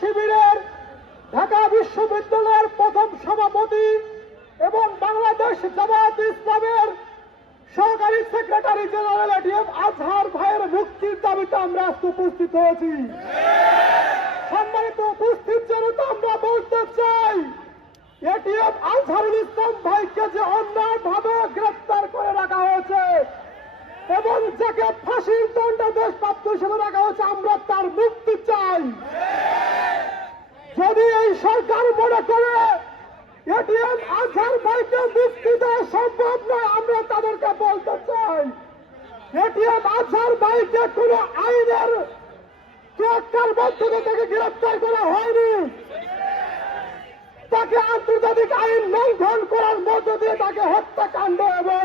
শিবিরের ঢাকা বিশ্ববিদ্যালয়ের প্রথম সভাপতি এবং বাংলাদেশ জামায়াত ইসলামের সহকারী সেক্রেটারি জেনারেল এডিএম আজহার ভাইয়ের মুক্তির দাবিতে আমরা আজকে উপস্থিত হয়েছি। আমরা বলতে চাই, এটিএম আজহারুল ইসলাম ভাইকে যে অন্যায় ভাবে গ্রেফতার করে রাখা হয়েছে এবং যাকে ফাঁসির দণ্ডাদেশ প্রাপ্ত হিসেবে রাখা হয়েছে, আমরা তার মুক্তি চাই। যদি এই সরকার মনে করে এটিএম আজহার ভাইকে মুক্তি দেওয়া সম্ভব নয়, আমরা তাদেরকে বলতে চাই, এটিএম আজহার ভাইকে কোনো আইনের মাধ্যমে তাকে গ্রেফতার করা হয়নি তাকে আন্তর্জাতিক আইন লঙ্ঘন করার মধ্য দিয়ে তাকে হত্যাকাণ্ড এবং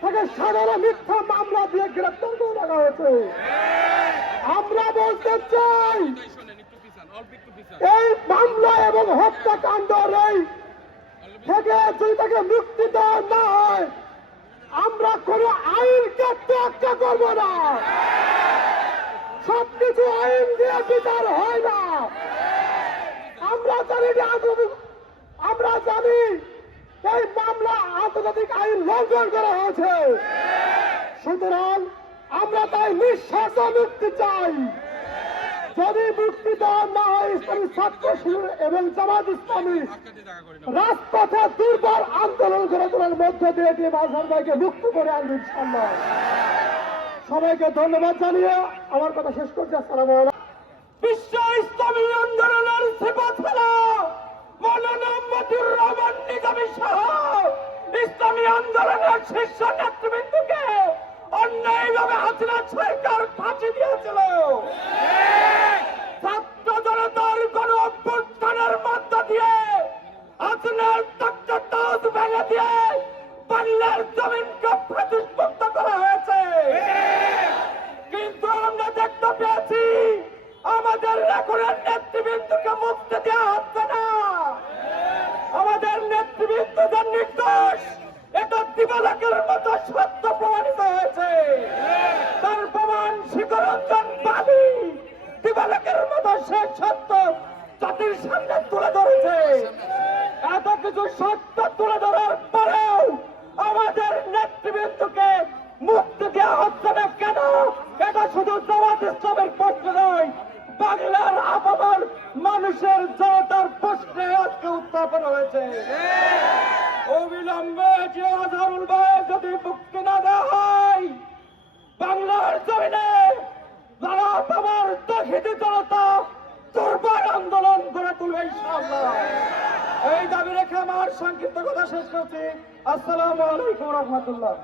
তাকে সাধারণ মিথ্যা মামলা দিয়ে গ্রেফতার করে রাখা হয়েছে। আমরা বলতে চাই, এই মামলা এবং হত্যাকাণ্ডের এই থেকে যদি তাকে মুক্তি দেওয়া না হয়, আমরা কোন আইনকে তোয়াক্কা করব না। সবকিছু আইন দিয়ে বিচার হয় না। আমরা জানি যে আন্তর্জাতিক আমরা জানি এই মামলা আন্তর্জাতিক আইন লঙ্ঘন করা হয়েছে। সুতরাং আমরা তাই নিঃশ্বাস মুক্তি চাই। যদি মুক্তি দেওয়া না হয়, ইসলামী ছাত্র এবং জামাত ইসলামী রাজপথে দুর্বল আন্দোলন করে তোলার মধ্য দিয়ে এটি আজহার ভাইকে মুক্ত করে আনবে ইনশাল্লাহ সবাইকে ধন্যবাদ জানিয়ে আমার কথা শেষ করছি। আসসালামু বিশ্ব ইসলামী আন্দোলনের সিফাত হলো মতিউর রহমান নিজামী সহ ইসলামী আন্দোলনের শীর্ষ নেতৃবৃন্দকে অন্যায়ভাবে হাসিনা সরকার ফাঁসি দিয়েছিল। ছাত্র জনতার কোন অভ্যুত্থানের মধ্য দিয়ে হাসিনার তক্ত ভেঙে দিয়ে বাংলার জমিনকে প্রতিষ্ঠিত সত্য প্রমাণিত হয়েছে। তার প্রমাণ শিখরঞ্জন বাদী। দিবালকের মতো সে সত্য জাতির সামনে তুলে ধরেছে। এত কিছু সত্য তুলে ধরার পরেও আমাদের নেতৃবৃন্দকে মুক্তি দেওয়া হচ্ছে না কেন? এটা শুধু জামাত ইসলামের প্রশ্ন নয়, বাংলার আপামার মানুষের জনতার প্রশ্নে আজকে উত্থাপন হয়েছে। অবিলম্বে যে আধারুল ভাই যদি জমিনে জনতা আন্দোলন গড়ে তুলবে এই দাবি রেখে আমার সংক্ষিপ্ত কথা শেষ করছি। আসসালামু আলাইকুম রহমতুল্লাহ।